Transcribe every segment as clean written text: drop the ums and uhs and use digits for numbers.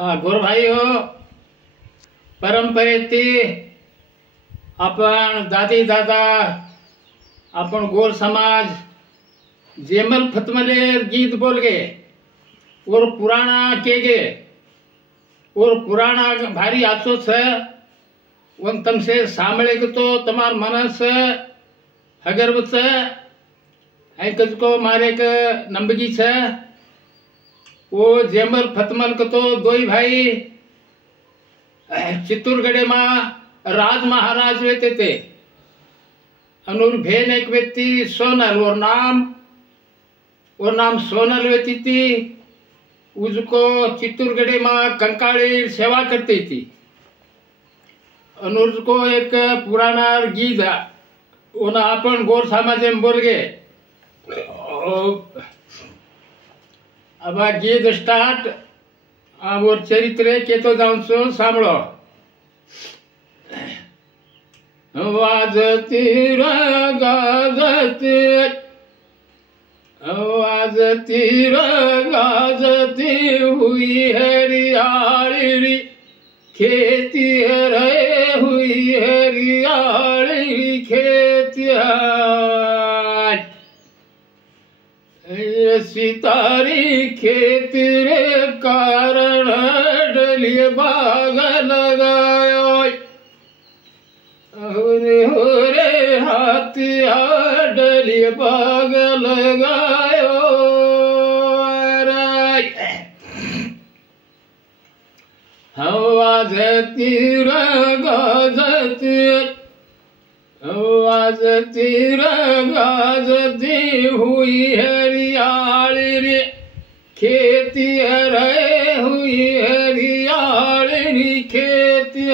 गोर भाई हो परंपरेती आपण दादी दादा आपण गोर समाज जेमल फतमले गीत बोल गए और पुराना के गे और पुराना भारी आचो है वन तम से सामले तो तमार मनस हगरवत है को मारे के नंबगी है वो जेमल फतमल को तो दो ही भाई चित्तूरगढ़ में राज महाराज रहते थे। अनुर भेन एक व्यक्ति सोनल और नाम सोनल व्यक्ति थी। उसको चित्तूरगढ़ में कंकाली सेवा करती थी। अनुर को एक पुराना गीत उन्हें अपन गोर समाज में बोल गए। अब गीत स्टार्ट और चरित्र के तो जाऊं सो सांभळो। वाजती गाजती वाजती गाजती हुई हरियाली खेती रे हुई हरियाली खेती सितारी खेत रे कारण डलिए बाग लगायो होरे हाथिया डलिए बाग लगायो हवा जती गाजती वाजती गाजती हुई हरियाली रे खेती रे हुई हरियाली खेती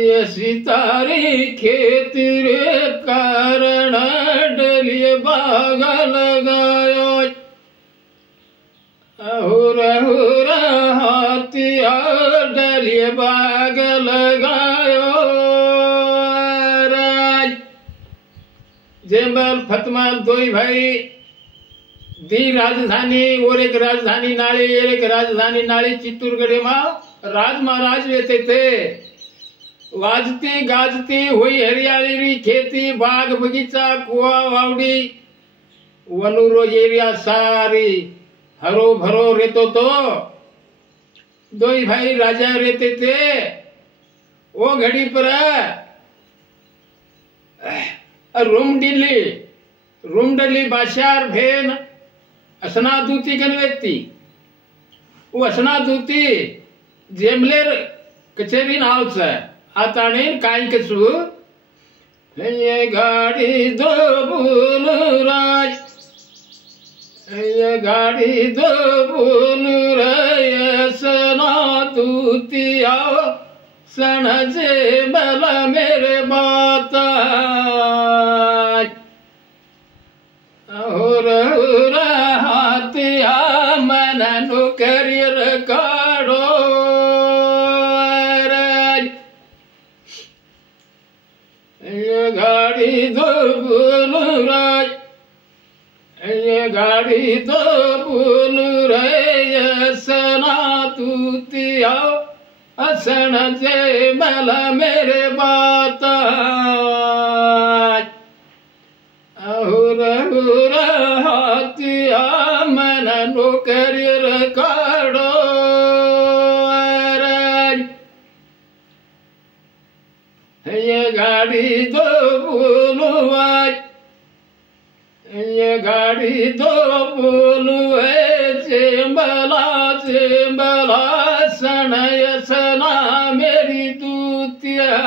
ये सितारी खेती रे कारण डलिए बाग लगायो हुर हाथिया डलिए बाग लगायो जेमल फतमल दो भाई दी राजधानी और एक राजधानी नाली एक राजधानी नाली चित्तूरगढ़ में राज महाराज रहते थे। वाजती गाजती हुई हरियाली री खेती बाग बगीचा कुआ वावड़ी वनुरो एरिया सारी हरो भरो रहतो तो दो भाई राजा रहते थे। वो घड़ी पर रूमडली बादशाह भेन असनादूती कन व्यक्ति वो असनादूती जेमलेर कचेरी नाव से आता नहीं काई कसु ये गाड़ी दो बोल राज ये गाड़ी दो बोल रे सनादूती आओ सन जे बला मेरे बात और हाथिया मन नुकरियर काढ़ो ये गाड़ी दो बोल राज ये गाड़ी दो बोल रे सना तूती आओ असन जे मला मेरे बात हुर हाथिया मन नौकरियर काढ़ो ये गाड़ी दो बोलू आज ये गाड़ी दो बोलू है चेम्बला सनय सना मेरी दूतिया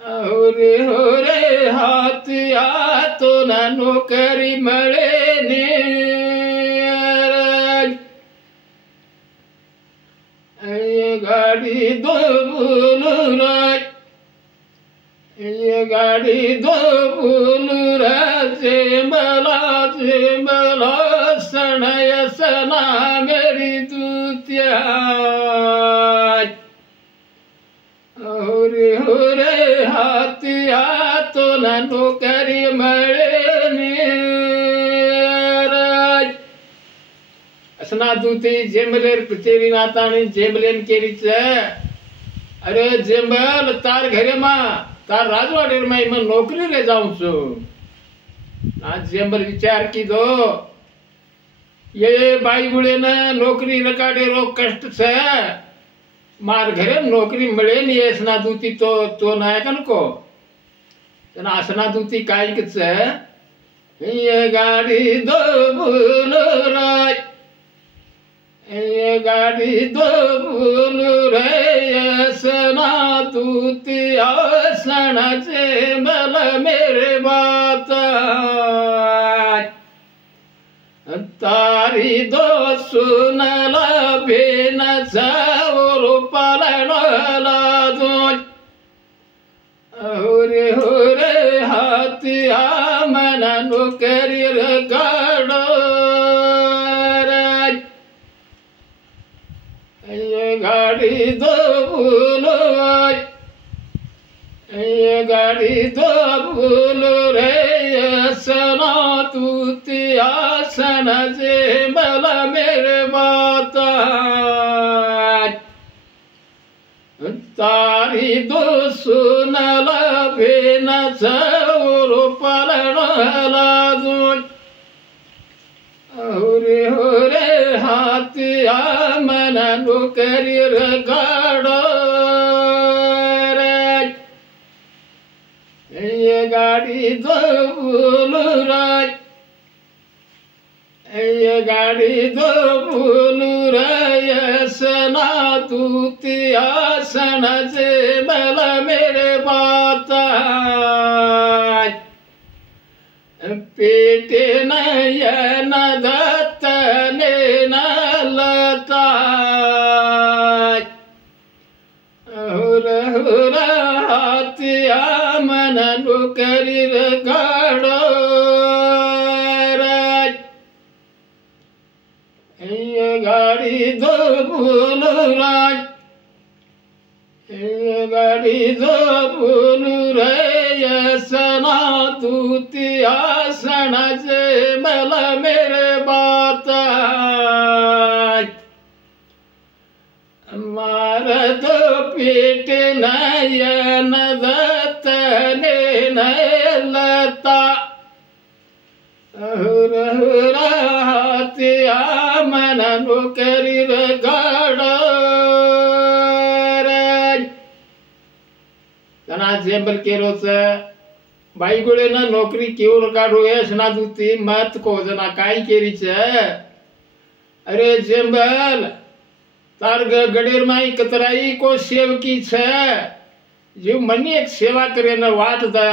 होरे हाथिया तो ना नौकरी मळे ने ये गाड़ी दो बोलू राज ये गाड़ी दो बोलू राज चेम्बला सनय सना मेरी दूतिया होरे हाथिया तो ना नौकरी मळे ने स्नातुती जेमलेर कचेरी नातानी जेमलेन केरीच अरे जेमल तार घरे मा तार राजवाडेर मा मैं नौकरी रे जाऊं छू आज जेमल विचार की दो ये बाई गुड़े ने नौकरी रकाडे रो कष्ट से मार घरे नौकरी मिले नहीं है स्नातुती तो नायकन को तना स्नातुती काय किच ये गाड़ी दो भूल राय ये गाड़ी दो भूल रे स्नातुती आसन से मल मेरे बात तारी दो सुनला बेन और पालनला दो होरे हाथिया मन नौकरी गाड़ो ये गाड़ी दो भूलो ये गाड़ी दो भूलो रे स्नातुती आसन से मल मेरे बात तारी दो सुनला बेन और पालनला दो होरे हाथिया मन नौकरी गाड़ो ये गाड़ी दो भूल राय ये गाड़ी दो भूल राय स्नातुती आसन से मल मेरे बात पेटे नयन दत्त ने नलता हुर हाथिया मन नौकरी गाड़ो ये गाड़ी दो भूल राय ये गाड़ी दो भूल रे स्नातुती आसन से मल मेरे बात मार दो पेट नयन दत्त ने नलता हुर हाथिया मन नौकरी गाड़ो तना जेम्बल केरो से बाई गुड़े ना नौकरी क्यों काढो है स्नातुती मत को जना काई केरी छे अरे जेम्बल तार गडेर माई कतराई को सेवकी छे जो मनी एक सेवा करे न वाट दे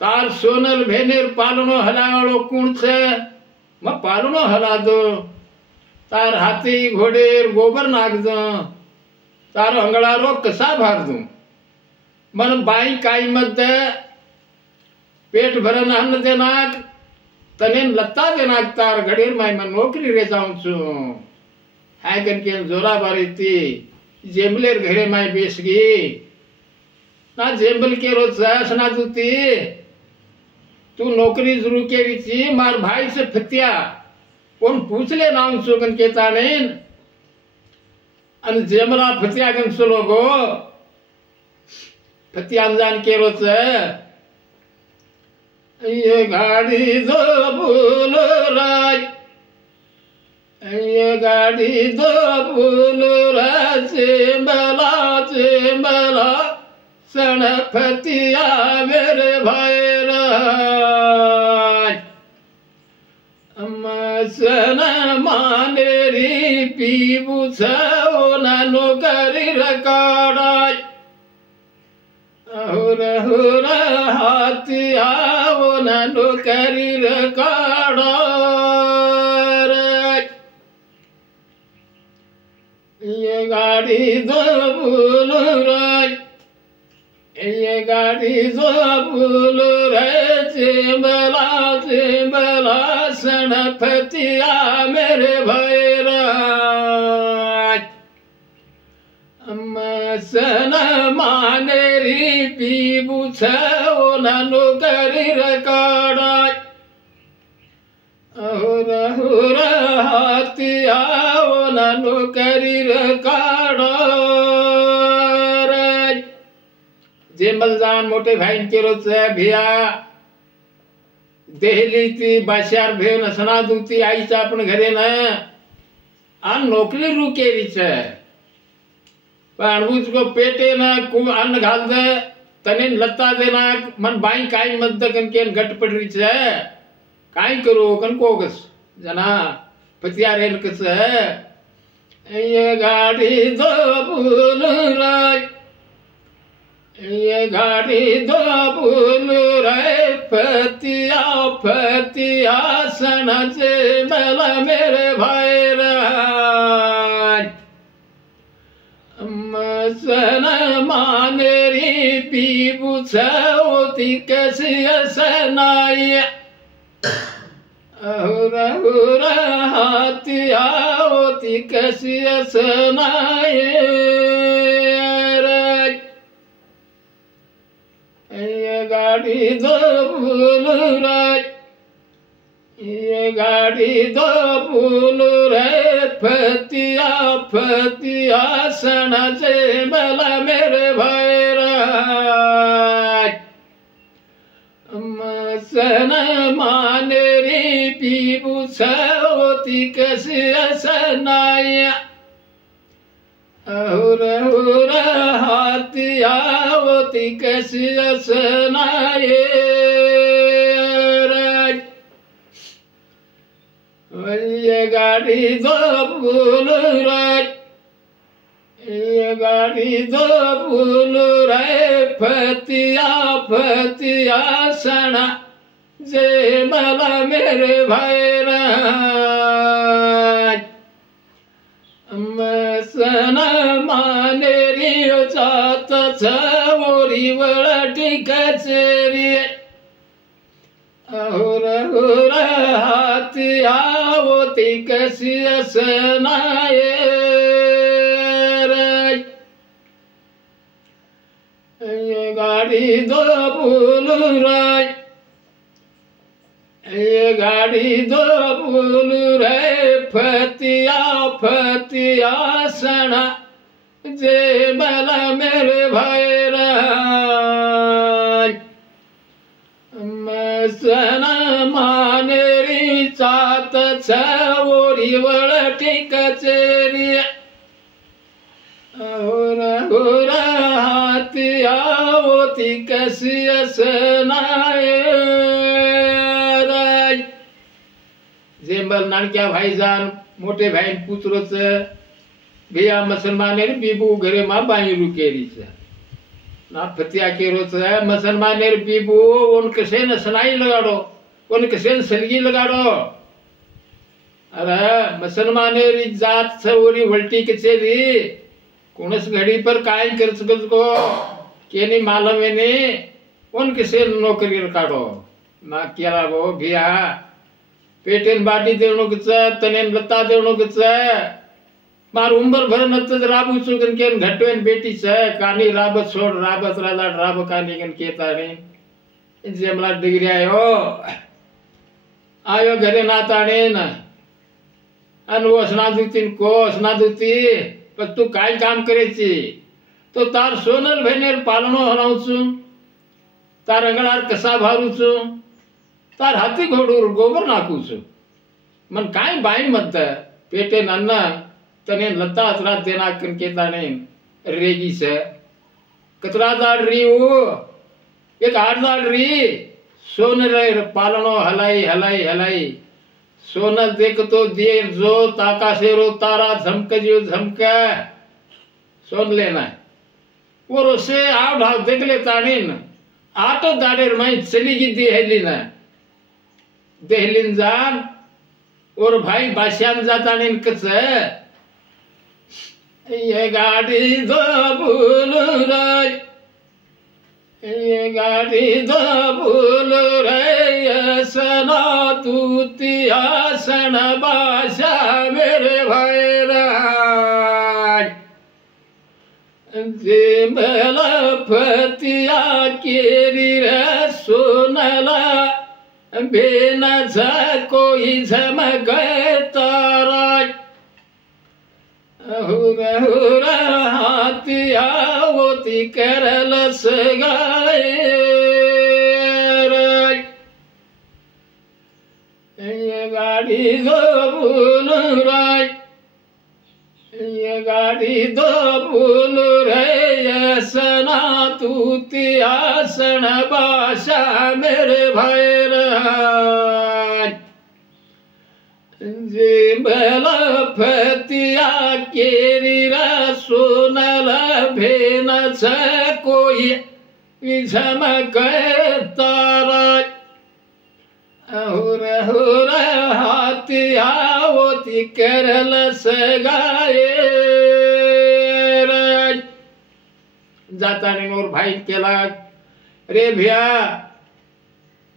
तार सोनल भेनेर पालनो हलावाळो कुण छे म पालनो हला दो तार हाथी घोडेर गोबर नाख दो तार अंगळारो कसा भार दू मन बाई काई मत दे पेट भरन अन्न देनाक तने लत्ता देनाक तार गडेर माई मन नौकरी रे जाऊं छू हाय करके जोरा बारी थी जेमलेर घरे माई बेस गई ना जेम्बल के रोज स्नातुती तू नौकरी जरूर केरी थी मार भाई से फतिया कौन पूछ ले नाम सुगन के तानेन अन जेमला फतिया गन सुलोगो फतिया अनजान के रोज ये गाड़ी दो भूल राय ये गाड़ी दो भूल राय चिंबला सण फतिया मेरे भाई सन मानेरी पीबू नौकरी रकाड़ाय हुर हाथिया नौकरी रकाड़ा ये गाड़ी दो भूल राय ये गाड़ी दो भूल रे चिंबला सन फतिया मेरे भैरा सन मानेरी पीबू नौकरी रकाड़ा हुर हाथियाओ नानो करीर काढो जे मलजान मोठे भाईन केरोच भिया देहली ती बाशार भेव नसना दूती आईचा आपण घरे न आन नोकरी रू केरीच पण उसको पेटे न खूब अन्न घाल दे तने लत्ता देना मन बाई काई मत कन के गट पडरीच काय करू कन कोगस जना पतिया रेल कस ये गाडी दो बुल राय ये गाडी दो बुल राय पतिया पतिया सनाचे मला मेरे भाई राय मसन मानेरी पीबू होती कैसी असनाई अहुरा हुरा हाथिया होती कैसी असनाई ये गाड़ी दो भूल राय ये गाड़ी दो भूल रे फतिया फतिया सना से मला मेरे भाई राय मसन मानेरी पीबू होती कैसी असनाया अहुर हुर हाथिया होती कैसी असनाये ये गाड़ी दो भूल राय ये गाड़ी दो भूल रे फतिया फतिया सना जे मला मेरे भाई राय मसन मानेरी चात छवरी वळटी कचेरी अहुर हुर हाथिया होती कशी असनाये ये गाड़ी दो भूल राय ये गाड़ी दो भूल रे फतिया फतिया सना जे मला मेरे भाई राय मसन मानेरी चात छवरी वळटी कचेरी अहुर हुर हाथिया होती कशी असनाये जेंबल नानक्या भाईजान मोठे भाई पुत्रोच भिया मुसलमाने बीबू घरे मा बाई रुकेरीच ना फतिया केरोच मुसलमाने बीबू उन कसे न सनाई लगाड़ो उन कसे न सलगी लगाड़ो अरे मुसलमाने री जात छवरी वल्टी कचेरी कोणस घड़ी पर काय कर सकत को केनी मालूम है ने उन कसे नौकरी काढो ना केला गो भिया पेटेन बाटी देवणूकच तने लता देवणूकच मार उंबर भर नत राबू चुकन के घटवेन बेटी छ कानी राबत छोड़ राबत राला राब कानी कन केता ने जेमला डिग्री आयो घरे नाताने न अनु असनादुतीन को असनादुती पर तू काय काम करेची तो तार सोनल भेनेर पालनो हनावचू तार अंगणार कसा भारूचू तार हाती घोडूर गोबर नाकूच मन काय बाई मत पेटे नन्न तने लता अतरा देना कन केताने रेगी से कतरा दाड़ री वो एक आठ दाड़ री सोनल पालनो हलाई हलाई हलाई सोनल देख तो देर जो ताका सेरो तारा झमक जो झमक सोन लेना वो रोसे आव ढाल देख लेता नहीं आटो दाड़ेर माई चली गई देहली ना देहलीन जान और भाई बाशियान जाता नहीं कच ये गाड़ी दो भूल राय ये गाड़ी दो भूल रे सना तूतिया सन बाशा मेरे भाई राय जेमल फतिया केरी रे सोनला बेन कोई झमक तार हातिया होती करल सगाई ये गाड़ी दो फूल राय ये गाड़ी दो फूल रे सना तूती आसन बाशा मेरे भाई जिबल फतिया केरी सोनल भेन छ कोई विषम तारा हुर हातिया होती करल सगाए जाता ने और भाई केला रे भैया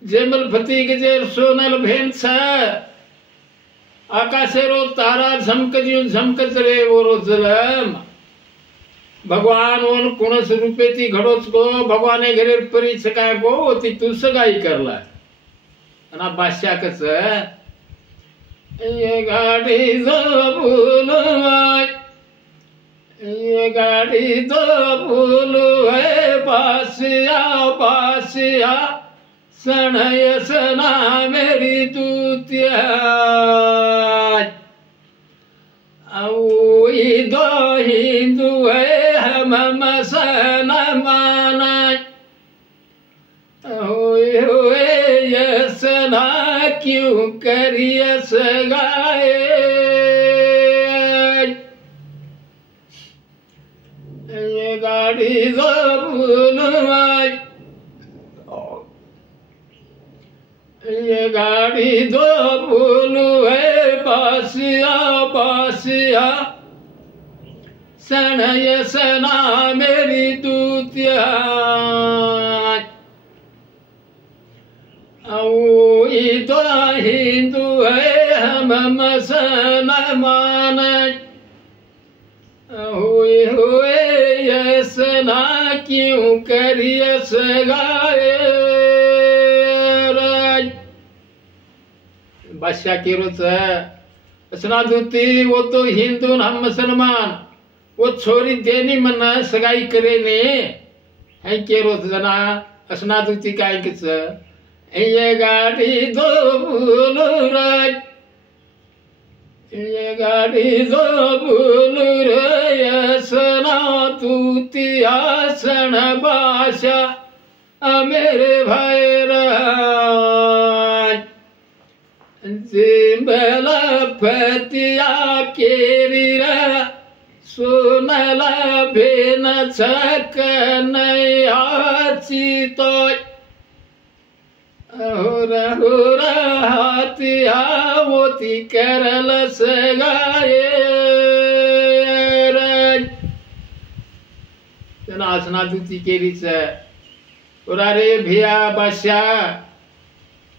जेमल फती के जे सोनल भेन छ आकाशेरो तारा झमकत रे वो रोजलम भगवान ओन कुणस रूपे ती घडोच को भगवाने घरे परी सकाय को ती तू सगाई करला अना बादशाह कस ये गाड़ी दो फूल ये गाड़ी दो फूल है पासिया सनय सना मेरी दूतिया दो हिंदू है हम मसन माना हुए यसना क्यों करिय सगाए ये गाड़ी दो फूल ये गाड़ी दो फूल है पासिया सनय सना मेरी दूतिया तो हिंदू है हम मसन मान हुए यसना क्यों करिय सगाए बादशाह की रोच स्नादुती वो तो हिंदू हम मुसलमान वो छोरी देनी मन सगाई करे ने है के रोज जना स्नादुती काय किच ये गाड़ी दो फूल राज ये गाड़ी दो फूल रे स्नादुती आसन बाशा मेरे भाई राज जिबल फतिया केरी सोनल भेन छक नया चितो हुर हातिया मोती करल सगाए आसना दूती केरी रे भैया बादशाह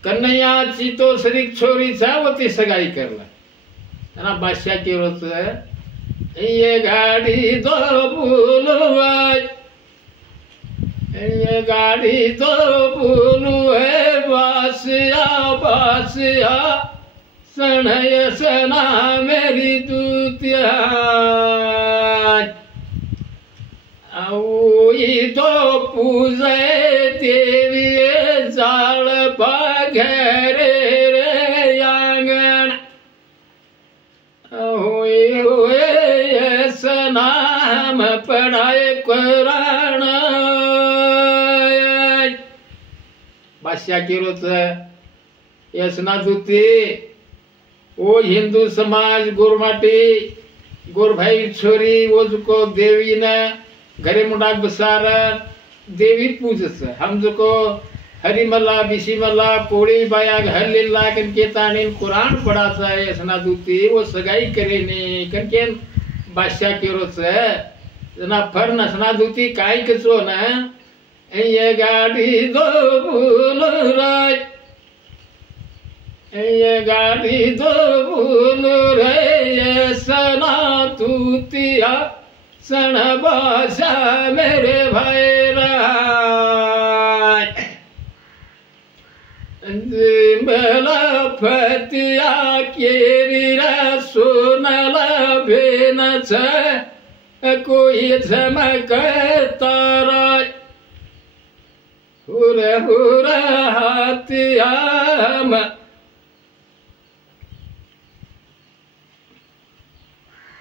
कन्हैया चीतो शरीक छोरी छा होती सगाई करला ना बादशाह के रोज ये गाड़ी दो फूल ये गाड़ी दो फूल है बासिया सनय सना मेरी दूतिया तो पूजे देवी जाल घरे रे आंगन हुए सना हम पढ़ाए कुरान बादशाह की रोज यसना दूती वो हिंदू समाज गुरमाटी गुर भाई छोरी वो को देवी ने घरे मुंडाक बसार देवी पूजस हम जो को हरिमल्ला बिशीमल्ला कोड़ी बाया घर लीला कन के ताने कुरान पढ़ा सा है सना दूती वो सगाई करे ने कन के बादशाह के रोज जना फर न सना दूती काई कचो न ये गाड़ी दो फूल राय ये गाड़ी दो फूल रे ये सना दूतिया सन बाशा मेरे भाई जिबल फतिया केरी सोनल भेन छ कोई चमक तारा हुर हुर हाथियाम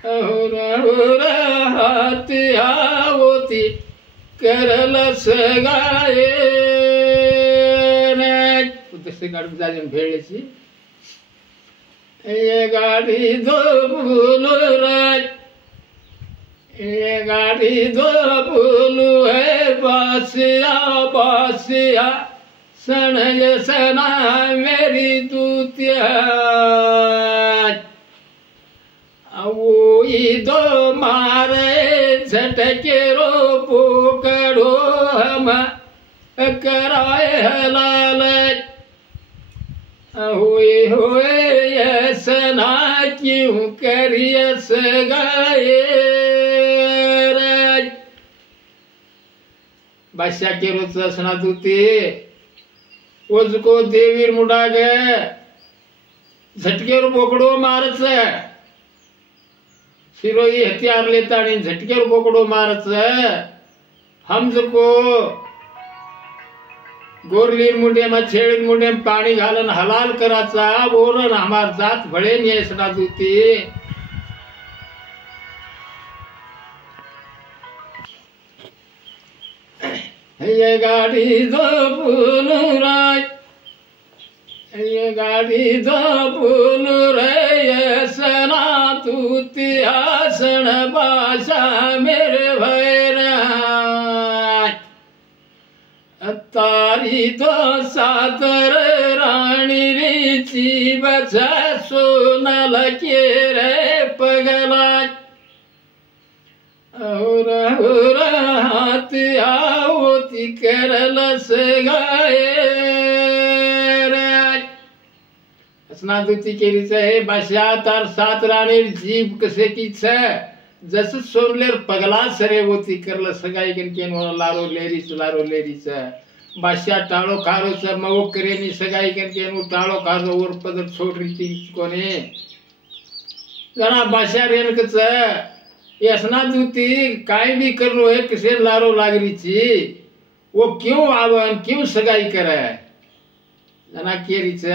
हुर हुर हाथिया होती करल सगाए तसे गाडी जाऊन भेळची ये गाडी दो बोलो राज ये गाड़ी दो बोलू है बासिया बासिया सन सना मेरी दूतिया वो दो मारे झटके रो पोकड़ो हम कराए हलाल हुए हुए सना क्यों करिय सगाए बादशाह के रोज सना दूती उसको देवीर मुड़ा गए झटके रो पोकड़ो मारच सिरोई हथियार लेता नहीं झटके बोकड़ो मारच हमको गोरलीर मुंडे में छेड़ मुंडे में पानी घालन हलाल कराचा बोरन हमार जात भले नहीं सना दूती ये गाड़ी दो बोलू राय ये गाड़ी दो बोलू रे सना तूती आसन बासा मेरे भैरा तारी दो सादर रानी रीची बचा सोनल के रे पगला और हाथ आवती करल सगाए स्नादुती केली है बादशाह तार सात राणी जीव कसे की छ जस सोनलेर पगला सरे होती करल सगाई कन लारो लेरीच बादशाह टाळो खारो छ मगो करेनी सगाई कन टाळो खारो और पदर छोड़ रीती कोने जना बादशाह रेन कच ये स्नादुती काय भी करनो है किसे लारो लागरी छी वो क्यों आवन क्यों सगाई करे जना केरी छ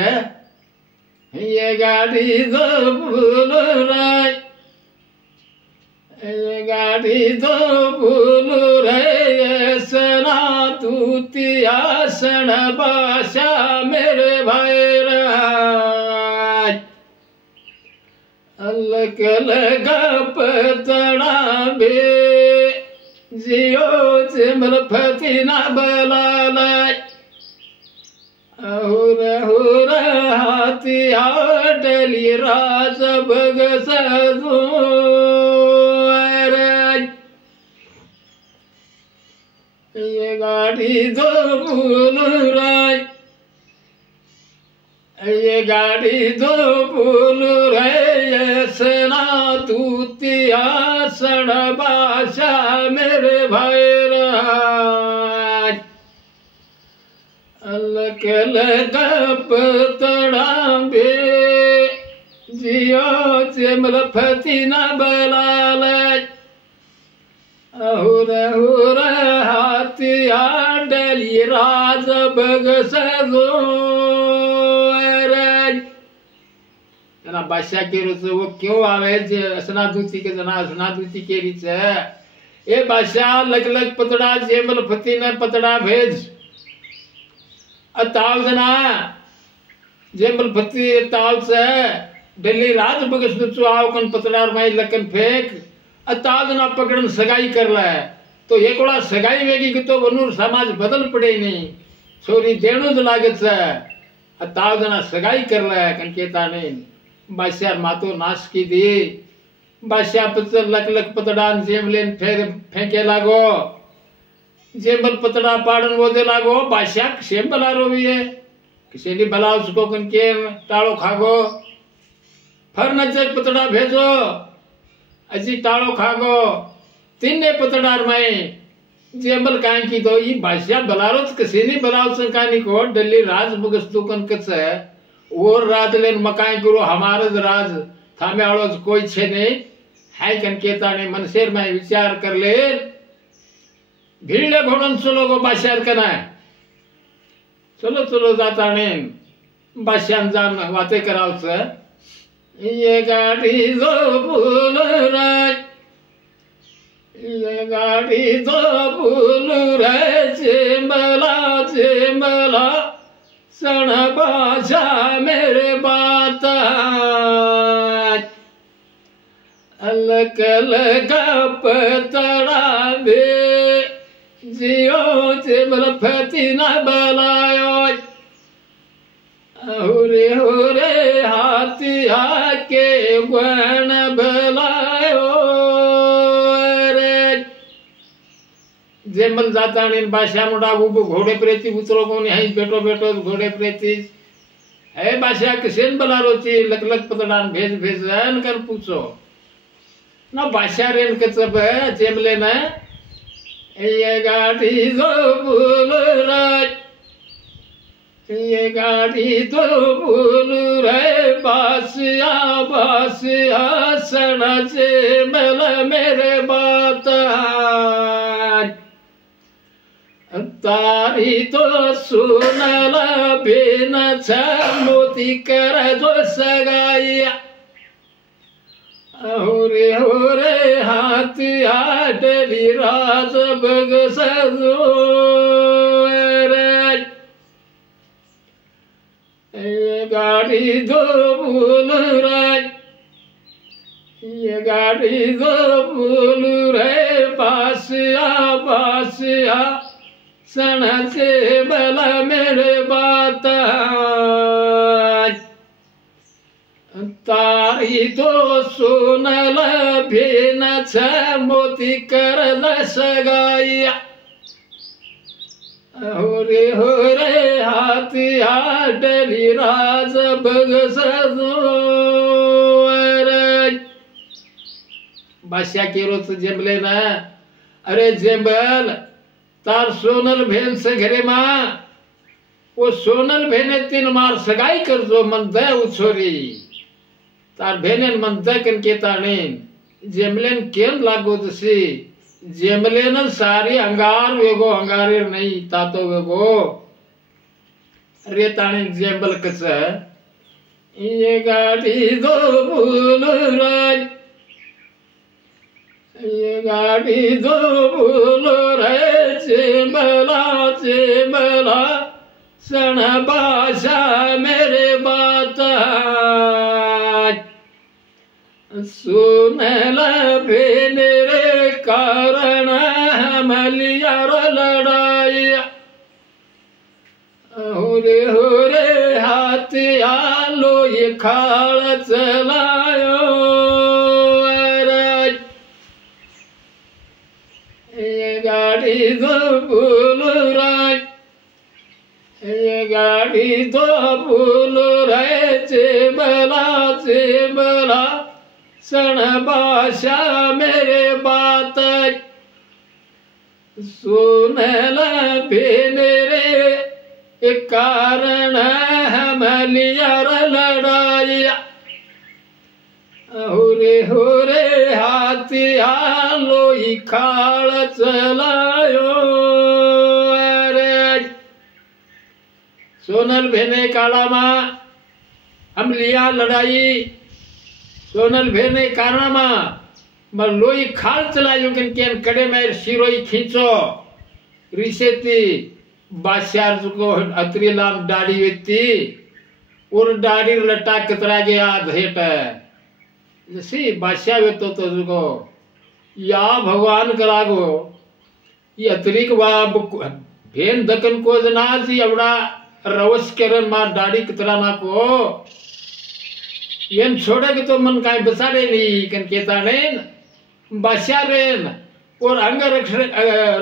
ये गाड़ी दो बोलो राय ये गाड़ी दो बोलो रे सना तूती आसन बासा मेरे भाई राय अलग लगा पतड़ा बे जियो जिमल फती ना बलालाय हुर हुर हाथिया डली राज भग सजो ये गाड़ी दो बोलू राय ये गाड़ी दो बोलू रे सना तूती आसन बासा मेरे भाई अलग लग पतड़ा बे जियो चमल फती न बलाल हुर हुर हाथिया डली राज भग सजो जना बादशाह के रोज वो क्यों आवे स्नादुती के जना स्नादुती के रीच ए बादशाह लग लग पतड़ा जेमल फती न पतड़ा भेज ताव जना जेमल फती ताव से दिल्ली राज बगस नुचु आव कन पतड़ार माई लकन फेंक ताव जना पकड़न सगाई कर ला तो ये कोड़ा सगाई वेगी कि तो वनुर समाज बदल पड़े नहीं छोरी देणु ज लागत से ताव जना सगाई कर ला कन केता नहीं बादशाह मातो नाश की दी बादशाह पत्थर लक लक पतड़ान जेमलेन फेंके लागो जेमल पतड़ा पाड़न वो दे लागो बादशाह सेम बला रो भी है किसी ने बला उसको कन के टाड़ो खागो फर नजर पतड़ा भेजो अजी टाड़ो खागो तीन पतड़ार में जेमल काई की दो ये बादशाह बलारो किसी ने बलाओ संकानी को दिल्ली राज बुगस दुकन कच है और राज लेन मकाई गुरु हमारे राज थामे आड़ो कोई छे नहीं हाय कन केता ने मन शेर में विचार कर ले भीड़े घोड़न चलो गो बादशाह कना चलो चलो जाता ने बादशाह जान वाते करावच ये गाड़ी जो फूल राय ये गाड़ी जो फूल राय चेमला सण बादशाह मेरे बात अलग अलग पतड़ा बे जियो चेमल फती न बलायो हुरे हाथी आके गण बलायो रे जेमल जाता ने बादशाह मोटा उबो घोड़े प्रेती उतरो कोनी है बेटो बेटो घोड़े प्रेती है बादशाह किसेन बलारो ची लक लक पतड़ान भेज भेज न कर पूछो ना बादशाह रेन के सब जेमले ना ये गाड़ी जो बोल राज ये गाड़ी तो बोल रे बासिया बासिया सना से मल मेरे बात तारी तो सुनला बिन मोती कर जो सगाइया होरे हाथ आडली राज बग सजो ये गाड़ी दो बोल राज ये गाड़ी दो बोल रे बासिया सण से बला मेरे बात तारी तो सुनल भेन मोती कर सगाइया होरे हाथी आडली राज बग सजो बादशाह के रोज जेमले ना अरे जेमल तार सोनल भेन से घरे मां वो सोनल भेने तीन मार सगाई कर जो मन दे उछोरी तार भेनेन मन दे कन केता ने जेमलेन केन लागो दसी जेमलेन सारी अंगार वेगो अंगारे नहीं तातो वेगो रे ताने जेमल कस ये गाड़ी दो भूल राज ये गाड़ी दो भूल रे चेमला सण बादशाह मेरे बात सुनल भेन रे कारण हमलियार लड़ाई होरे हाथ आलो ये खाल चलायो ये गाड़ी दो भूल राज ये गाड़ी दो भूल रे चेमला सण बादशाह मेरे बात सुनल भेन रे कारण हमलियार लड़ाइया होरे हाथी आलो खाल चलायो रे सोनल भेने काला मां हम लिया लड़ाई सोनल भेने कारण मां लोई खाल चलायो केन कड़े में शिरोई खींचो रिसेती बादशाह को अतरी लाम दाढ़ी वेती और दाढ़ी लटा कतरा गया भेट जैसी बादशाह वेतो तो जुको या भगवान करागो ये अतरीक वा भेन दकन को जनाज एवड़ा रवस करन मार दाढ़ी कतरा ना को येन छोड़े के तो मन काय बसाड़े नहीं कन केता नेन बादशाह रेन और अंग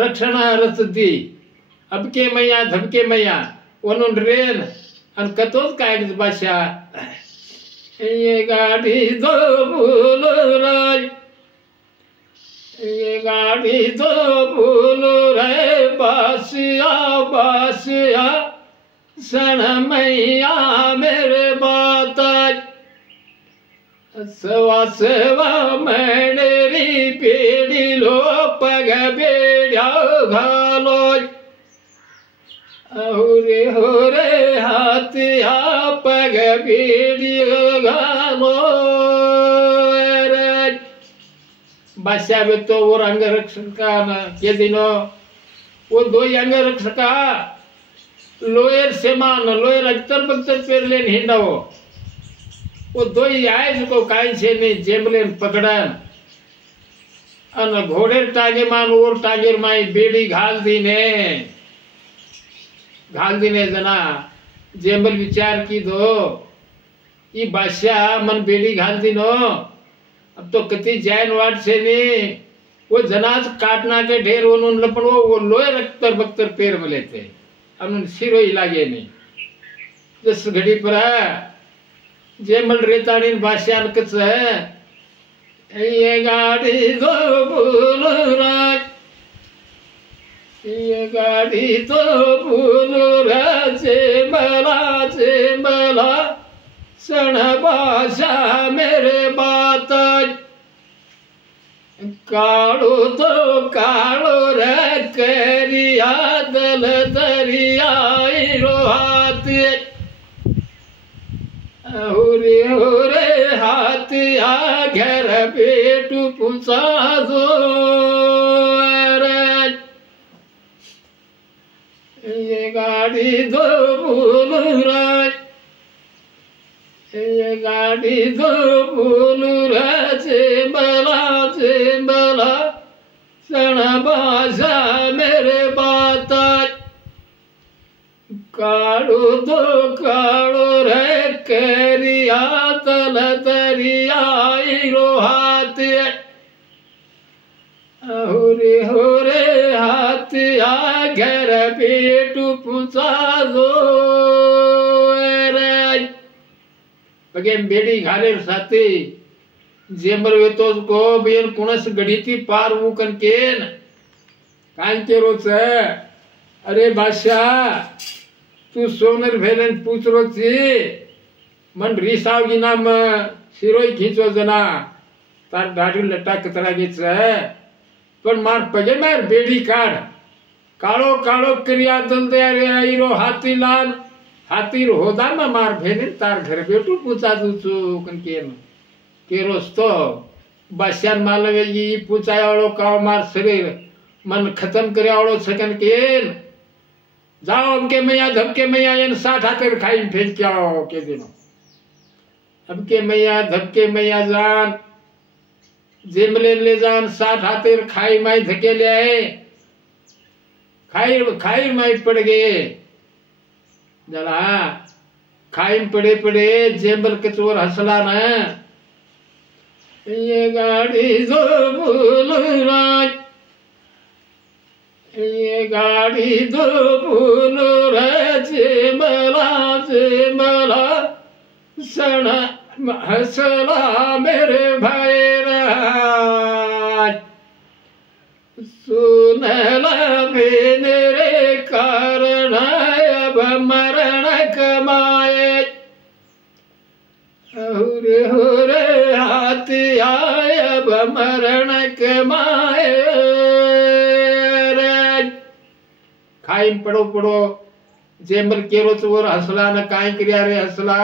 रक्षण रस दी अब के मैया धमके मैया ओनुन रेन अन कतोज काय बादशाह ये गाड़ी दो भूल राज ये गाड़ी दो भूल रे बासिया सण मैया मेरे बात सवा सवा मेरी पेड़ी लो पग बेड़ा घालो हो रे हाथिया पग बेड़ी घालो बादशाह भी तो वो अंग रक्षका के दिनों वो दो अंग रक्षका लोयर सेमान लोयर अख्तर बख्तर पेर लेन हिंडा वो दो ही आए को काई छे नहीं जेमलेन पकड़न अन घोड़े टागे मान और टागेर माई बेड़ी घाल दीने जना जेमल विचार की दो ये बादशाह मन बेड़ी घाल दी नो अब तो कति जैन वाट से नहीं वो जनाज काटना के ढेर उन लपड़ो वो लोहे रख्तर बख्तर पेर में लेते अब सिरो ही लागे नहीं दस घड़ी पर जेमल रेताड़ी बादशाह कच ये गाड़ी दो बोलो राज ये गाड़ी तो बोलो राज जेमला सण बादशाह मेरे बात कालो तो कालो रे करिया दल दरिया हाथ होरे हाथिया घर बेटू पूछा दो ये गाड़ी दो बोलो राज ये गाड़ी दो बोलो राज जेमला सण बादशाह मेरे बात काड़ो दो काड़ो रे करिया तल दरिया हाथ होरे हाथिया घर बेटू पूछा दो बगे बेड़ी घाले साथी जेमर वे तो को बेन कुणस गढ़ी थी पार वो केन कान के रोच अरे बादशाह तू सोनर भेलन पूछ रो छी मन रिसावगी नाम सिरोई खींचो जना तार दाढ़ी लट्टा कतरा गीच पण मार पगे मार बेड़ी काढ़ कालो कालो क्रिया दल दे आईरो हाथी लाल हाथी होदा में मार भेने तार घर बेटू पूछा दूचो कन के रोस्तो बादशाह मालवे ये पूछाया वालो काव मार शरीर मन खत्म करे वालो छकन केन जाओ अब के मैया धबके मैया इन 60 हाथेर खाई फेंक के आओ के दिनों अब के मैया धबके मैया जान जेमले ले जान 60 हाथेर खाई माई धके ले आए खाई माई पड़ गए जला खाई पड़े पड़े जेमल कचोर हंसला न ये गाड़ी दो बोलो राज ये गाड़ी दो बोलो राज जेमला सण हंसला मेरे भाई राज सुनला मेरे कारण अब मरण कमाए होरे हाथिया अब मरण कमाए खाई पड़ो पड़ो जेमल केरो चोर हसला न काय क्रिया रे हसला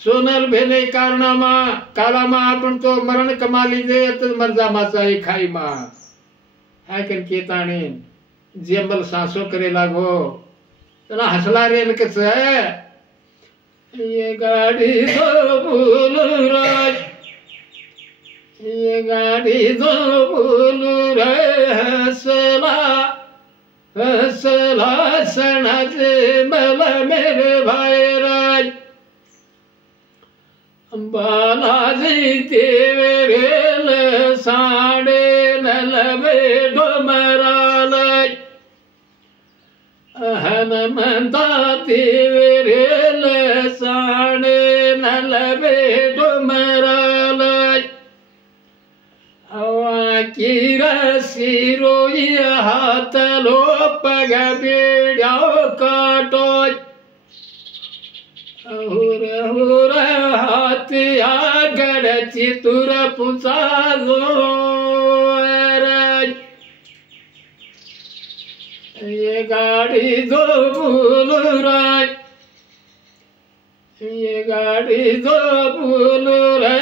सोनल भेने कारणामा कालामा आपण तो मरण कमा लीजे तो मरजा मासा ही खाई मा है कन केताणी जेमल सांसो करे लागो तना हसला रे न कस ये गाड़ी दो बोलो राज ये गाड़ी दो बोलो रे हसला हसला सण जेमल मेरे भाई राज बालाजी तेरे साड़े नलबे डोमराल हनुमंता तेरे साड़े नलबे डोमराल हवा की रसी रोई हाथ लो पग बेड़ा काटो हुर हाथिया गडची तुर पुचा जोर ये गाडी जो बोलू ये गाडी जो बोलू रे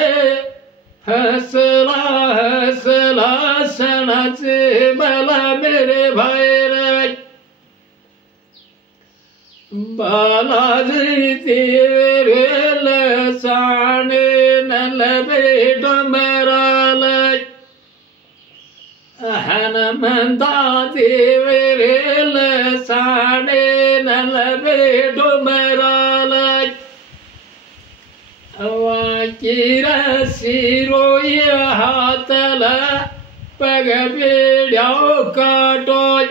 हसला हसला सणाचे मला मेरे भाई रे बालाजी तेरे लसाने नलबे डमराल हनुमंता तेरे लसाने नलबे डमराल वाकीरा सिरोय हातला पग बेड्याव काटोय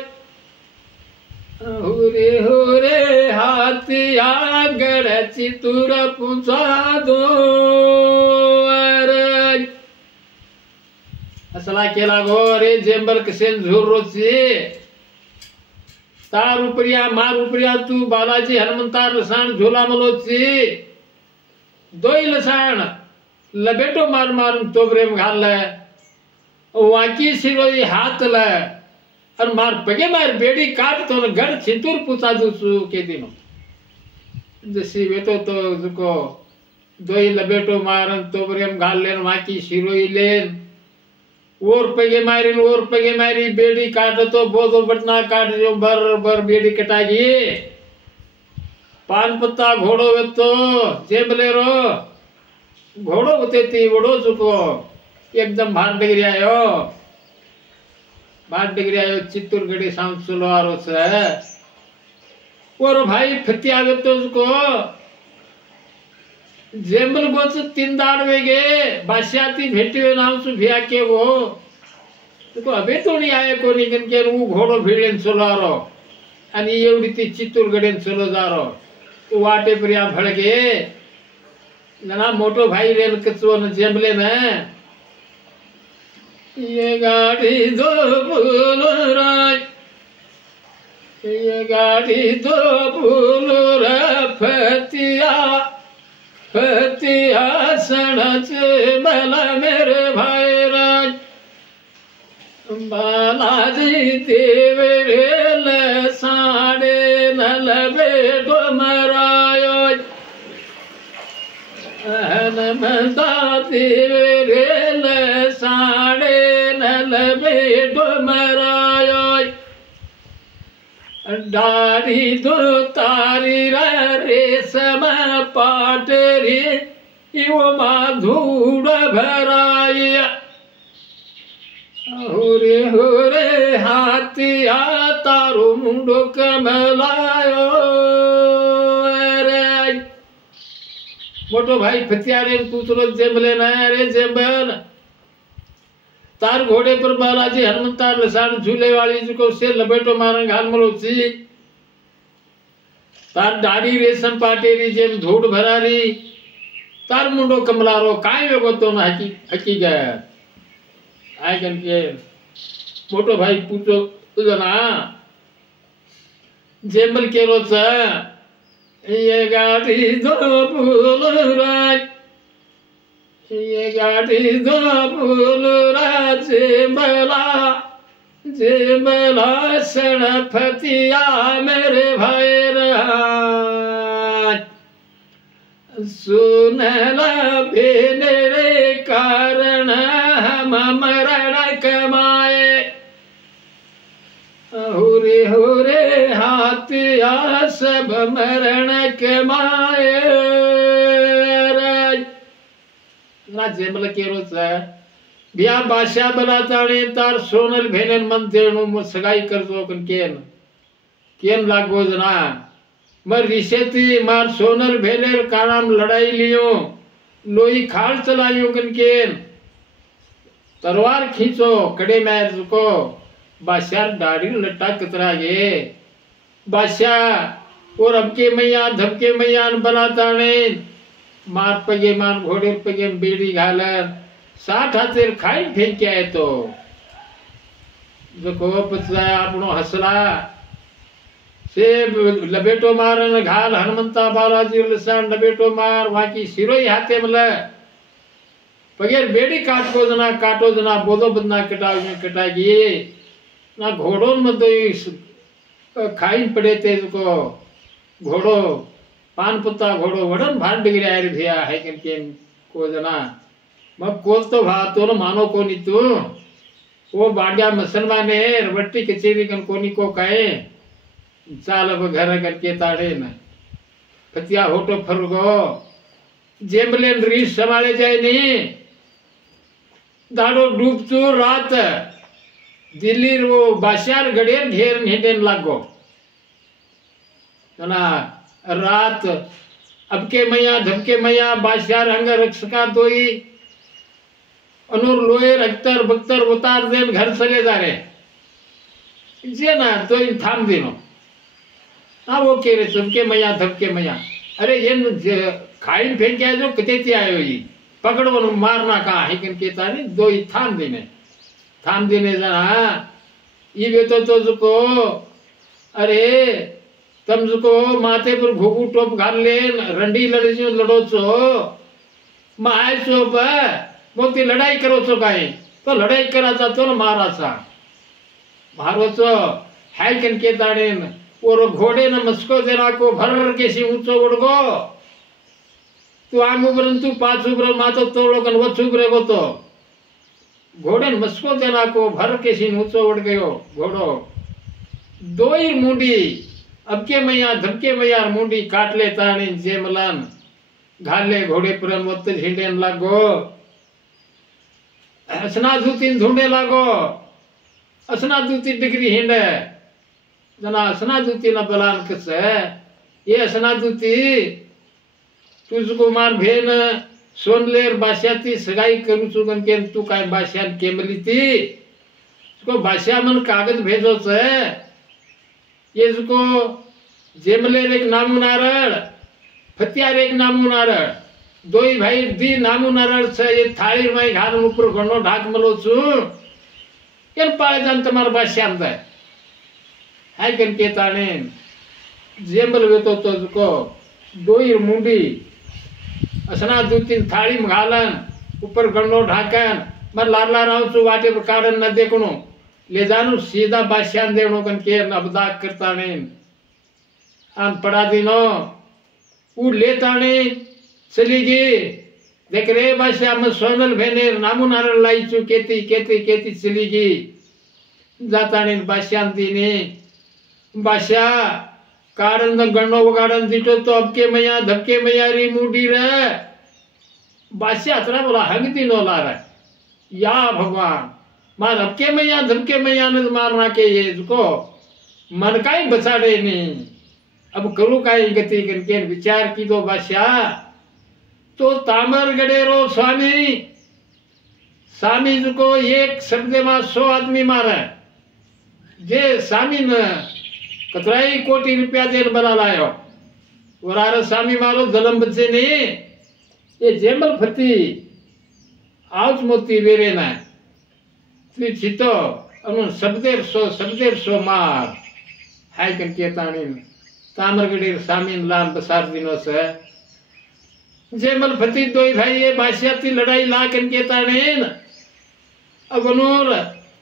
हुरे हुरे हातिया गडची तुर पुंचा दोर असला केला गो रे जेंबल कसेन झुर्रोची तार उपरिया मार उपरिया तू बालाजी हनुमंतार लसाण झोला मलोची दोई लसाण लबेटो मार मारून तोबरेम घाललाय वाकी शिरोई हातला और मार पगे मार बेड़ी काट तो घर छितुर पुचा दूसु के दिनों जैसी वे तो जुको दोई लबेटो मारन तोबरेम घाल लेन वाकी शिरोई लेन और पगे मारी बेड़ी काट तो बोधो बटना काट जो बर बर बेड़ी कटागी पान पत्ता घोड़ो वे तो जेबले रो घोड़ो होते थी वड़ो जुको एकदम भाट डिग्री आयो चित्तूरगढ़ी सांस सुलवारो से और भाई फती आवे तो उसको जेम्बल गोच तीन दाड़ वेगे बादशाती भेटी हुए नाम से भिया के वो तो अबे तो नहीं आए को निकन के वो घोड़ो भीड़ेन सुलवारो आणि एवढी ती चित्तूरगढ़ेन सुलो जारो तो वाटे पर यहाँ भड़के जना मोटो भाई रेल कचो न जेम्बले में ये गाड़ी दो बोलो राय ये गाड़ी दो बोलो रे फतिया फतिया सड़च मला मेरे भाई राज बालाजी देवे रे साड़े नलबे डोमरायो हनुमंता देवे रे साड़े नलबे डोमरायो डारी दो तारी रेशम पाटरी इव माधुड़ भराया हुरे हुरे हाथिया तारो मुंडो कमलायो रे मोटो भाई फतिया रे पुतलो जेम्बले ना रे जेम्बल तार घोड़े पर बालाजी हनुमंतार लसाण झूले वाली जिको से लपेटो मारन घाल मलोची तार दाढ़ी रेशम पाटेरी जेम धूड़ भरारी तार मुंडो कमलारो काय वेगो तो ना हकी गया आय करके मोटो भाई पूछो जना जेम्बल के रोच ये गाड़ी दो बोल राज ये गाड़ी दो बोलूरा जेमला सणफतिया मेरे भाई राज सुनला बेनेरे कारण हम मरण कमाए हुरे हुरे हाथिया सब मरण कमाए जेमल केरोच बिया बादशाह बनाताणे तार सोनल भेनन मन तेणु सगाई करतो कन केन लागो जना मर रिशेती मार सोनल भेनेर काराम लड़ाई लियो लोई खाल चलायो कन केन तलवार खींचो कड़े मार को बादशाह दाढ़ी लट्टा कतरा गे बादशाह और अबके मैया धबके मैया बनाताणे मार पगे मान घोड़े पगे बेड़ी घालन 60 हाथेर खाई फेंक आए तो जो पचाया आपनो हसला से लपेटो मारन घाल हनुमंता बालाजी लसान लपेटो मार वाकी सिरोई हाथे मल पगेर बेड़ी काटो जना बोधो बदना कटागी ना घोड़ों में तो खाई पड़े थे उसको घोड़ो पान पुत्ता घोड़ो वड़न भार डिग्री आयर भिया है कि को जना मग कोस तो भा तो न मानो को नी तू वो बाडिया मुसलमान है रवट्टी कचेरी कन कोनी को कहे चाल अब घर करके ताड़े न फतिया होटो फरगो जेमलेन रीस संभाले जाए नहीं दाड़ो डूबतू रात दिल्ली वो बाशार गडेर घेर हेडेन लागो ना रात अब के मैया धमके मैया बाशार अंग रक्षका दोई अनुर लोयर अख्तर बख्तर उतार देन घर चले जा रहे जे ना तो थाम देनो हाँ वो कह रहे सबके मैया धमके मैया अरे ये खाई फेंक जो कते आयो ये पकड़ो मारना कहा है कहता नहीं दो ही थाम देने जना ये वे तो जुको अरे तम जुको माथे पर घुघू टोप घाल ले रंडी लड़ो चो माय चो मोती लड़ाई करो चो काई तो लड़ाई करा तो न मारा सा मारो चो है कहता ने और घोड़े न मस्को देना को भर के सी ऊंचो उड़गो तू आग उबरन तू पाँच उबर मातो तोड़ो कन वो चुप रहेगो तो घोड़े मस्को देना को भर के सी ऊंचो उड़ गयो घोड़ो दो ही मुंडी अब के मैया धमके मैया मुंडी काट ले तानी जेमलान घाले घोड़े पर मत झिंडेन लागो असना दूती ढूंढे लागो असना दूती डिग्री हिंडे जना असना दूती ना बलान कस ये असना दूती तुझको मार भेन सोनलेर बाशाती सगाई करू चुकन के तू काय बाशान केमली ती उसको बाशा मन कागज भेजो से ये उसको जेमलेर एक नामू नारळ फतियार एक नामू नारळ दो ही भाई दी नामू नारळ से ये थाली में घाल ऊपर घणो ढाक मलो छु केन पाळे जान तुम्हार बाशान दे है कन के ताने जेमल वेतो तो उसको दो ही मुंडी असना दो तीन थाली में घालन ऊपर गंडो ढाकन मैं लाला राव चु वाटे पर काड़न न देखनो ले जानु सीधा बादशाह देनो कन के अबदाक करता ने आन पड़ा दिनो उ लेता ने चली गई देख रे बादशाह में सोनल भेने नामू नारल लाई चु केती चली गई जाता ने बादशाह दीने बादशाह कारण गणो गाड़न दिटो तो अब के मैया धक्के मैया री मुंडी रे बादशाह अतरा बोला हग दिनो ला रहा या भगवान मार अब के मैया धमके मैया ने मारना के ये इसको मन का ही बचाड़े नहीं अब करू का ही गति करके विचार की दो बादशाह तो तामर गडेरो स्वामी को एक शब्द में 100 आदमी मारे जे स्वामी ने कतराई कोटी रुपया देर बना लायो और स्वामी मारो जलम बच्चे ने ये जेमल फती आज मोती वेरे ना तू छितो अनु शब्देर सो मार हाय कन के ताणी तामरगढ़ी स्वामी लान बसार दिनो से जेमल फती दो भाई ये बादशाह लड़ाई ला कन के ताणे अब अनुर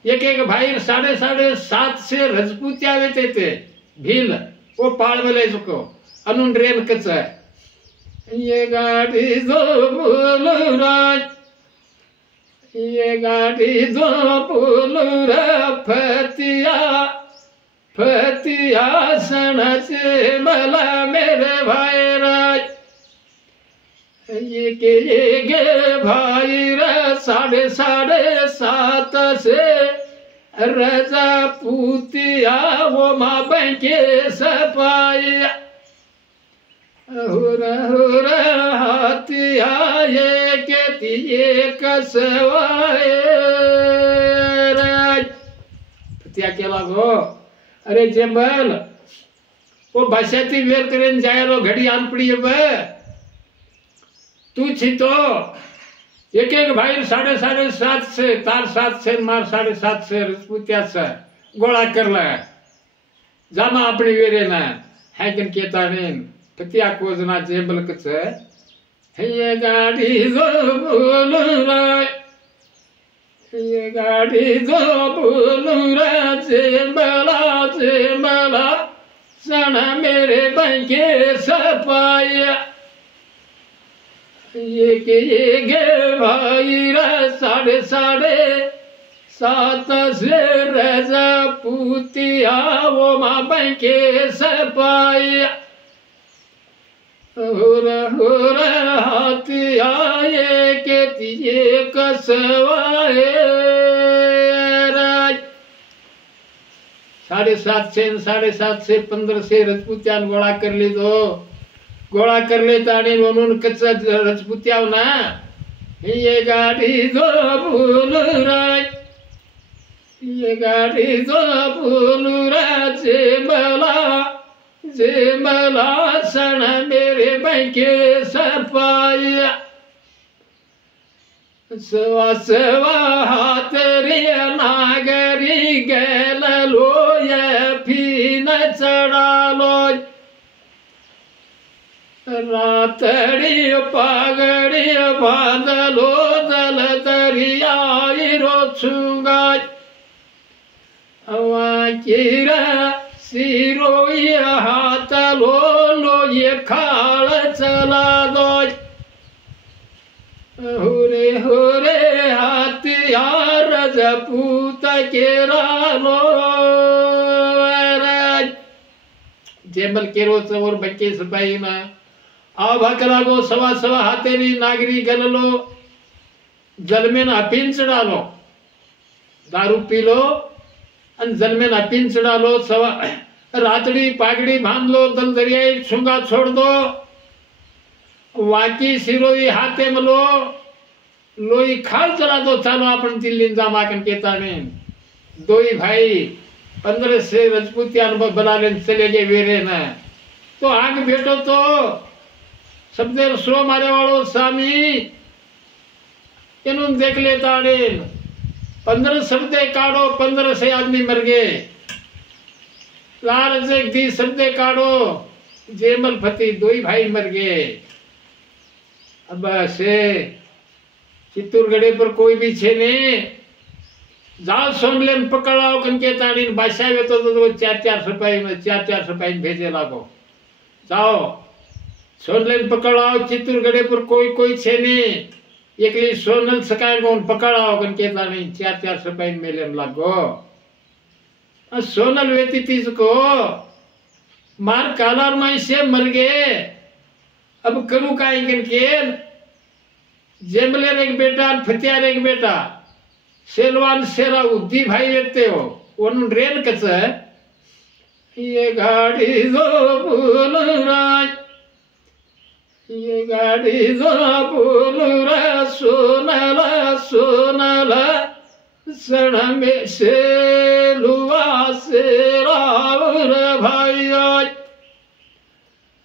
एक भाई 7.5 से रजपूतिया वेते थे भील वो पाल में ले चुको अनुन रेन कच ये गाड़ी दो पुलुराज ये गाड़ी दो पुलुरा फतिया सण से मला मेरे भाई राज ये के भाई रा 7.5 से रजा पूतिया वो माँ बैंके सपाया हुरा हाथिया ये कहती ये कसवाए राज फतिया क्या लागो अरे जेमल वो बादशाह वेर करें जाए रो घड़ी आन पड़ी है तू छितो एक भाई 7.5 से तार 7 से मार 7.5 से रजपूतिया से गोला कर ले जामा अपनी वेरे ना है कन केता ने फतिया को जना जेबल कच ये गाड़ी जो बोल रहा, ये गाड़ी जो बोल रहा, जेमला सना मेरे बंके सपाया, ये गे भाई रा साढ़े 7:30 से रजा पूतिया वो माँ बंके सपाया, हो हाथिया ये के तिये कसवाए राज। 7:30 से 7:30 से 15 से रजपुत्यान गोळा करली तो गोळा करले ताणी म्हणून कच्चा रजपुत्याव ना ये गाडी जो बोल राज, ये गाडी जो बोल राज, जेमला सना मेरे बंके सपाया, सवा हाथ रे नागरी गैल लो ये फीन चढ़ालो, रातड़ी पागड़ी बांधलो दल दरिया रोचूंगा, कीरा सिरोई हाथ लो ये खाल चला दो, होरे हाथिया रजपूत केरा लो राज। जेमल केरो चोर बंके सपाई ना आ भाकला गो सवा हाथेरी नागरी गललो, जल में अफीन चढ़ालो, दारू पी लो अन जल में अफीन चढ़ालो, सवा रातड़ी पागड़ी बांध लो, दल दरियाई छुंगा छोड़ दो, वाकी सिरोई हाथे में लो, लोई खाल चला दो, चालो अपन दिल्ली जामाकन के ताने। दो ही भाई 15 से रजपूतियान बना लेन चले गए वेरे ना, तो आग बैठो तो सब देर सो मारे वालों स्वामी इन्होंने देख लेता 15 शब्दे काढ़ो, 15 से आदमी मर गए, लाल से दी शब्दे काढ़ो, जेमल फती 2 ही भाई मर गए। अब से चित्तूरगढ़े पर कोई भी छे ने जाओ सोमलेन पकड़ाओ कनके ताड़ी बादशाह वे तो 4-4 सिपाही में 4-4 सिपाही भेजे लागो, जाओ सोनलेन पकड़ाओ, चित्तूरगढ़े पर कोई छे ने एकली सोनल सकाय को पकड़ाओ कनके ताड़ी 4-4 सिपाही मेले लागो। सोनल वेती तीस को मार कालार में से मर गए, अब करू का कनके जेमलेर एक बेटा फतियार एक बेटा सेलवान सेरा उद्दी भाई वेते हो उन रेन कच ये गाड़ी जो बोल राज, ये गाड़ी जो बोल रा, सोनला सण में से लुआ से रावर भाई,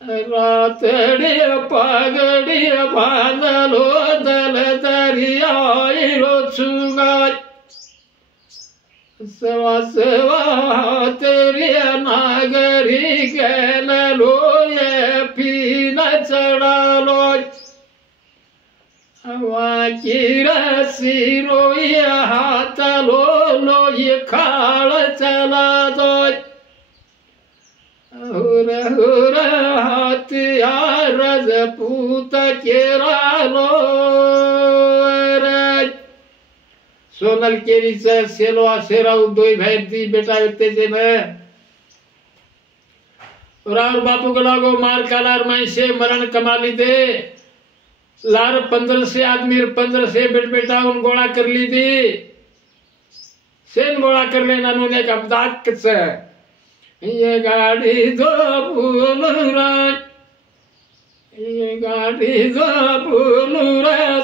रातड़ी पागड़ी बांधलो दल दरिया रोचूंगा, सवा तेरी नागरी गैल लो ये फीन चढ़ालो, कीरा सिरोई हाथ लो ये खाल चला दो, हाथिया रजपूत केरा लो राज। सोनल केरी से सेलवा सेरा 2 भाई दी बेटा वेते जे न और बापू गला को मार कालार में से मरण कमा ली दे, लार 15 से आदमी 15 से बेटा उन गोला कर ली थी, सेन गोला कर लेना उन्होंने कब दाग से ये गाड़ी जो बोल राज, ये गाड़ी जो बोल रा,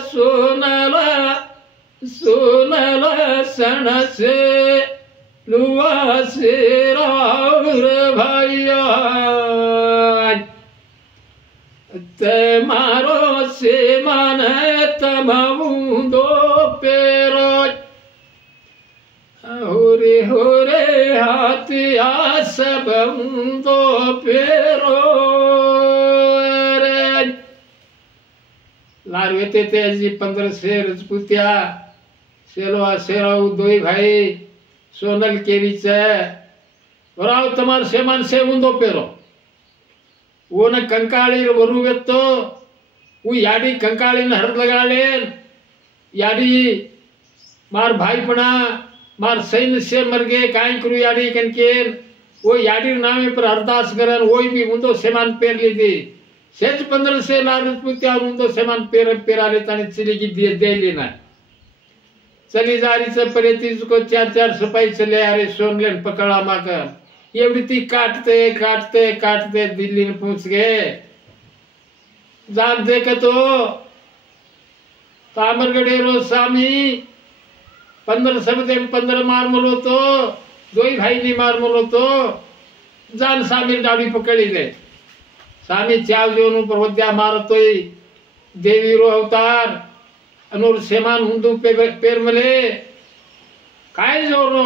सोनला सण से लुआ से रावर भाइया, ते मारो से मन तमऊ दो पेरो, होरे हाथिया सब दो पेरो मार वेते ते जी 1500 रजपुतिया सेलवा सेराव दोई भाई सोनल केरीच बराव तमार सेमान से उंदो पेरो वो न कंकाली वरु वेतो वो याडी कंकाली ने हर लगा ले याडी मार भाई पना मार सैन्य से मर गए काई करू याडी कनकेन वो याडी नामे पर अरदास करन वो भी उंदो सेमान पेर ली थी सेज 1500 लार रजपुतिया उंदो सेमान पेरा लेता ने चली की दे लेना चली जा रही से परेती को 4-4 सिपाही चले आ रहे सोनलेन पकड़ा माकर एवढी ती काटते दिल्ली में पहुंच गए जान देखे तो तामरगढ़ेरो स्वामी 15 सबदे 15 मार मलो तो दोई भाई नहीं मार मलो तो जान स्वामी डाड़ी पकड़ी दे स्वामी चाव जो पर्वत्या मारतो देवी रो अवतार अनुर सेमान हुंदू पेर मले काय जोरो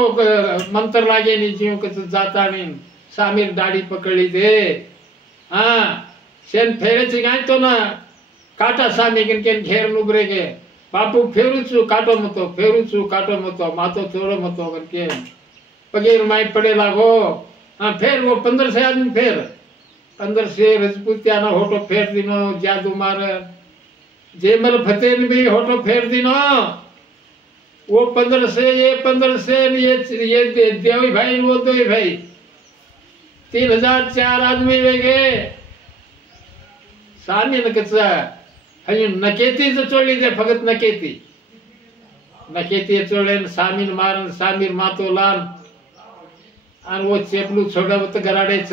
मंत्र लागे नी जीव कस जाता नहीं सामीर दाढ़ी पकड़ी दे हाँ सेन फेरे चिगाय तो ना काटा सामी किन घेर नुबरे के बापू फेरुचू काटो मतो मातो थोड़ो मतो करके पगेर माई पड़े लागो हाँ फेर वो 1500 आदमी फेर 1500 रजपुतिया ना होटो फेर दिनो जादू मार जेमल फतेह ने भी होटो फेर दिनो वो 1500 ये देवी भाई वो दो भाई 3004 आदमी वे गए सामी न कच्चा हयू नकेती तो चोली दे फगत नकेती चोले सामीन मारन सामीर मातो लान आणि वो चेपलू छोडवत गराडेच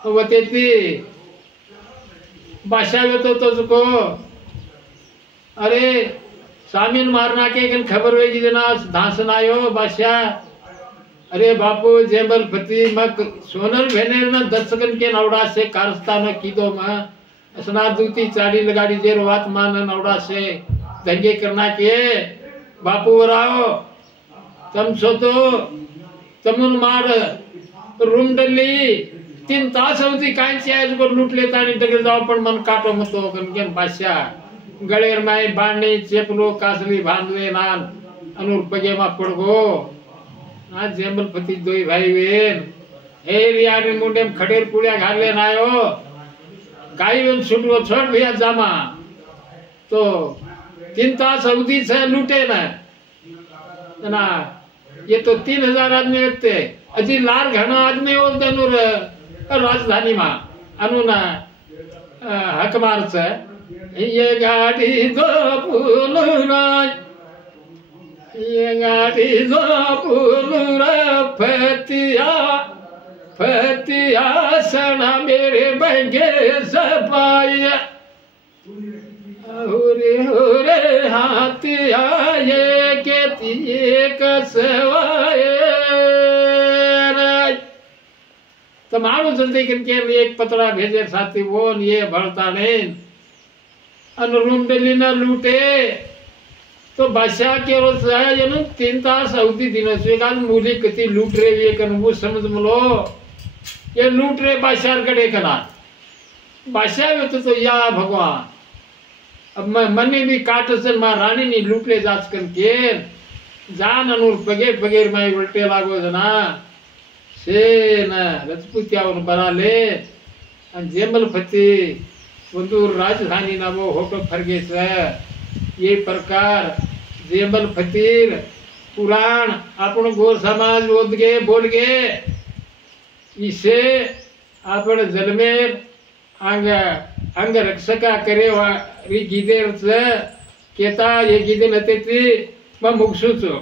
वो तेती बादशाह तो तुझको अरे सामीन मारना के कन खबर वेगी जना धांसन आयो बादशाह अरे बापू जेबल फती मक सोनल भेनेर न दर्शकन के नवड़ा से कारस्तान कीदो म असना दूती चाड़ी लगाड़ी जेर वात मान नवड़ा से दंगे करना के बापू वराओ तम सो तो तमुन मार रुंडली 3 तास होती कांची आज को लूट लेता नहीं डगर जाओ पण मन काटो मतो कन बादशाह गळेर माय बांडे चेपलो कासली बांधले नान अनुर पगे मा पड़गो ना जेमल पति दोई भाई वेन हे रियाने मुंडे में खडेर पुड़िया घाले नायो गाई वेन छुटो छोड़ भैया जामा तो 3 तास अवधि से लूटे ना ये तो 3000 आदमी होते अजी लार घना आदमी हो दनुर राजधानी मा अनुना हक मारच ये गाड़ी दो पुलराज ये गाड़ी दो पुलरा फतिया सना मेरे बंगे सपाया होरे हाथिया ये केती कसवाए तो मारू जल्दी करके एक पतरा भेजे साथी वो ये भरता नहीं अनुरुंडली न लूटे तो बादशाह के रोज है 3 तास अवधि दिनों से एक मूली कति लूट रहे ये कन वो समझ मलो ये लूट रहे बादशाह कड़े कना बादशाह तो या भगवान अब मैं मने भी काट से मां रानी नहीं लूट ले जाच कन के जान अनुर पगेर मैं उल्टे लागो जना से न रजपुतिया बना ले जेमल फती वंदूर राजधानी ना वो होटो फरगेस ये प्रकार जेमल फतीर पुराण आपण गोर समाज ओद गे बोल गे इसे आपण जलमेर अंग रक्षका करे री गीदेर केता ये गीदे नते ती म मुगसुचो